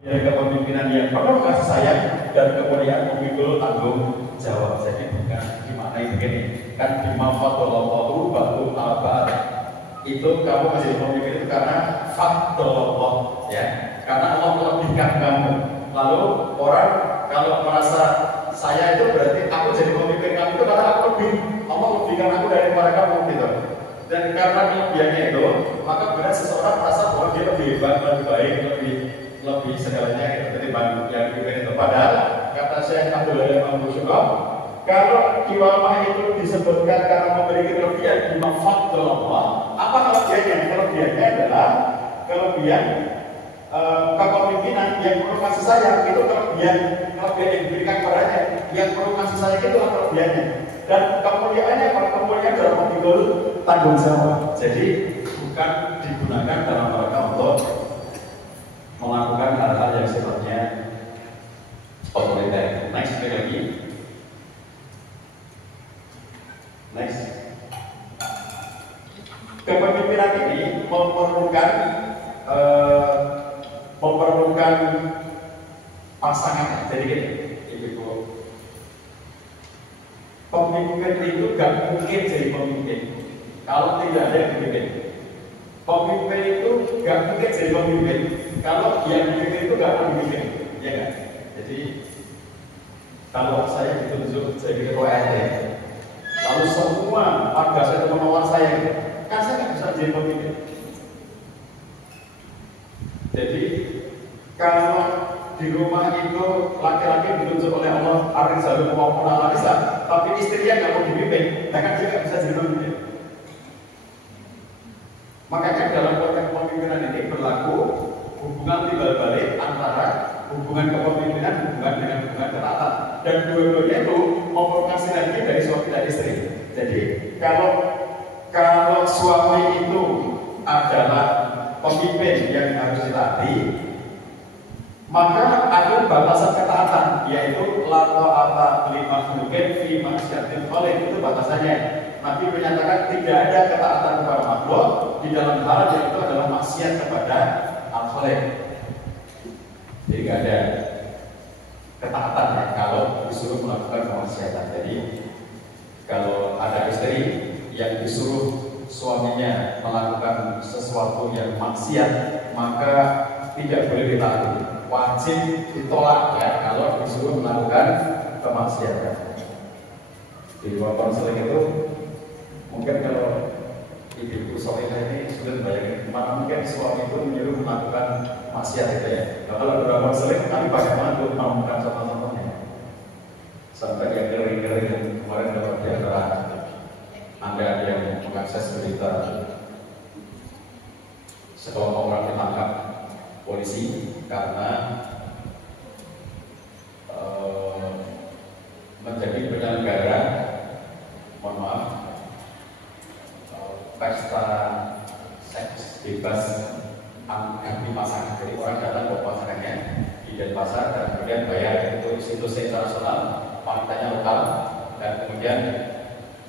Dari kepemimpinan yang penuh kasih sayang dan kemuliaan memikul tanggung jawab. Jadi bukan gimana begini, kan bimafadallahu ba'du al-ba'd. Itu kamu masih pemimpin itu karena fadlallah, ya. Karena Allah melebihkan kamu. Lalu orang kalau merasa saya itu berarti aku jadi pemimpin kamu itu karena aku lebih, Allah lebihkan aku daripada kamu gitu. Dan karena kelebihannya itu, maka benar seseorang merasa bahwa dia lebih hebat, lebih baik, lebih segalanya gitu ketimbang yang dipimpin itu. Padahal kata Syekh Abdul Imam Syukur, kalau kiwamah itu disebutkan karena memiliki kelebihan di mafadlallah, apa kelebihannya? Kelebihannya adalah kelebihan kepemimpinan yang perlu kasih sayang. Itu kelebihan yang diberikan kepadanya, yang perlu kasih sayang itu kelebihannya. Dan kemuliaannya, kalau kemuliaan dalam memikul tanggung jawab. Jadi bukan digunakan dalam rangka untuk melakukan hal-hal yang sifatnya otoriter. Next, lagi. Next. Kepemimpinan ini memerlukan pasangan. Jadi gini, ibu, pemimpin itu gak mungkin jadi pemimpin kalau tidak ada yang memimpin. Pemimpin itu gak mungkin jadi pemimpin kalau yang memimpin itu gak mau memimpin, ya kan? Jadi kalau saya ditunjuk jadi ketua RT, lalu semua warga saya menolak saya, kan saya nggak bisa jadi pemimpin. Jadi kalau di rumah itu laki-laki ditunjuk oleh Allah Ar-Rizal maupun Al-Rizal, tapi istrinya nggak mau dipimpin, kan dia nggak bisa jadi pemimpin. Makanya dalam konteks kepemimpinan ini berlaku hubungan timbal balik antara hubungan kepemimpinan, hubungan dengan hubungan ketaatan, dan dua-duanya itu memerlukan sinergi dari suami dan istri. Jadi kalau suami itu adalah pemimpin yang harus ditaati, maka ada batasan ketaatan, yaitu la ta'ata li makhluqin fi maksiatil khaliq. Itu batasannya. Nabi menyatakan tidak ada ketaatan kepada makhluk di dalam hal yang itu adalah maksiat kepada al-khaliq. Jadi tidak ada ketaatan ya kalau disuruh melakukan kemaksiatan. Jadi kalau ada istri yang disuruh suaminya melakukan sesuatu yang maksiat, maka tidak boleh ditaati, wajib ditolak ya kalau disuruh melakukan kemaksiatan. Di luar konseling itu mungkin kalau ibu soalnya ini sudah bayangin mana mungkin suami itu menyuruh melakukan maksiat itu ya. Nah, kalau dalam konseling kami banyak banget untuk menemukan contoh-contohnya. Sampai yang kering-kering yang kemarin dapat di antara Anda yang mengakses berita sekelompok orang ditangkap polisi karena menjadi penyelenggara, mohon maaf, pesta seks bebas anti pasangan. Jadi orang datang ke pasangannya di Denpasar dan kemudian bayar untuk situs internasional, wanitanya lokal, dan kemudian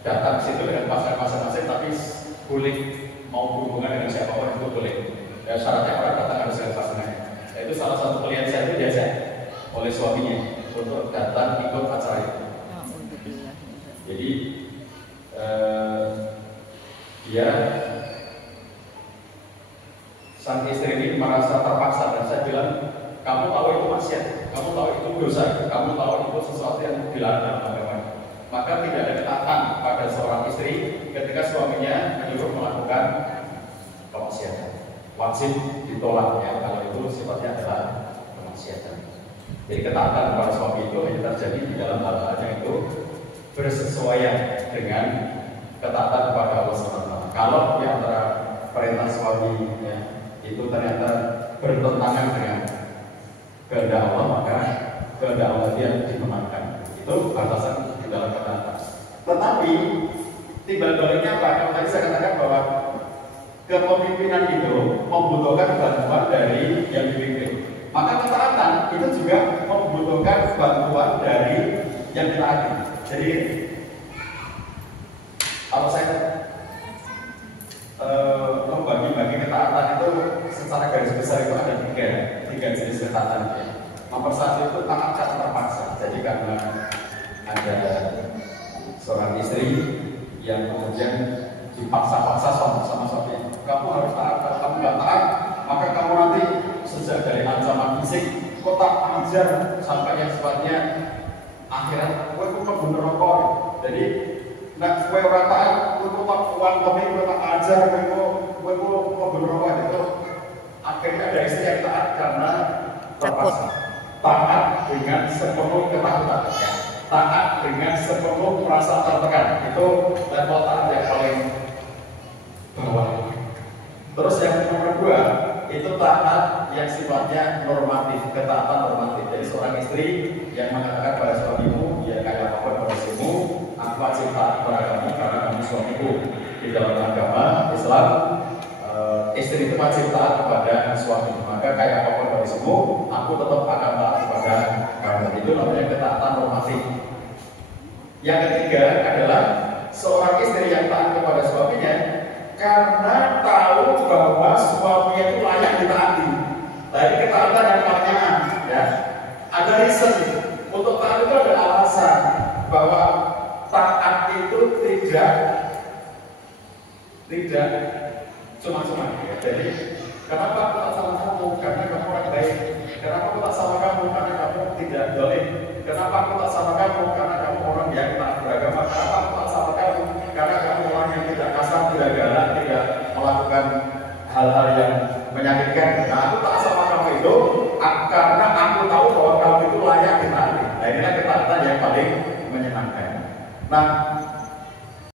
datang ke situ dengan pasangan masing-masing, tapi boleh mau berhubungan dengan siapapun itu boleh. Dan syaratnya orang datang harus dengan pasangannya. Itu salah satu klien saya itu diajak oleh suaminya untuk datang ikut acara itu. Jadi dia sang istri ini merasa terpaksa dan saya bilang, kamu tahu itu maksiat, kamu tahu itu dosa, kamu tahu itu sesuatu yang dilarang dalam agama. Maka tidak ada ketaatan pada seorang istri ketika suaminya menyuruh melakukan kemaksiatan. Wajib ditolak ya kalau itu sifatnya adalah kemaksiatan. Jadi ketaatan kepada suami itu hanya terjadi di dalam hal-hal yang itu bersesuaian dengan ketaatan kepada Allah SWT. Kalau di antara perintah suaminya itu ternyata bertentangan dengan kehendak Allah, maka kehendak Allah dia dimenangkan. Itu batasan di dalam ketaatan. Tetapi timbal baliknya apa? Kalau tadi saya katakan bahwa kepemimpinan itu membutuhkan bantuan dari yang dipimpin. Maka ketaatan itu juga membutuhkan bantuan dari yang ditaati. Jadi kalau saya membagi-bagi ketaatan itu secara garis besar itu ada tiga jenis ketaatan ya. Nomor satu itu taat karena terpaksa. Jadi karena ada seorang istri yang kemudian dipaksa-paksa sama suaminya. Kamu harus taat, kalau kamu nggak taat, maka kamu nanti sejak dari ancaman fisik, kotak ajar sampai yang sifatnya akhirat. Kue kok bener rokok. Jadi, nak kue orang taat, kue kok uang kopi, kue tak ajar, kue kok bener rokok itu. Akhirnya ada istri yang taat karena terpaksa. Taat dengan sepenuh ketakutan. Taat dengan sepenuh merasa tertekan. Itu level taat yang paling bawah. Terus yang nomor dua itu taat yang sifatnya normatif, ketaatan normatif. Jadi seorang istri yang mengatakan pada suamimu, ya kayak apa kondisimu, aku wajib taat kepada kamu karena kamu suamiku. Di dalam agama Islam, istri itu wajib taat kepada suami. Maka kayak apapun kondisimu, aku tetap akan taat kepada kamu. Itu namanya ketaatan normatif. Yang ketiga adalah seorang istri yang taat kepada suaminya karena tahu bahwa suaminya itu layak ditaati. Tadi ketaatan yang pertanyaan, ya. Ada reason untuk taat itu, ada alasan bahwa taat itu tidak cuma-cuma. Ya. Jadi kenapa aku tak sama kamu? Karena kamu orang baik. Kenapa aku tak sama kamu? Karena kamu tidak dolim. Kenapa aku tak sama kamu? Karena kamu orang yang tak beragama. Kenapa aku tak sama kamu? Karena kamu orang yang tidak kasar, tidak galak, tidak melakukan hal-hal yang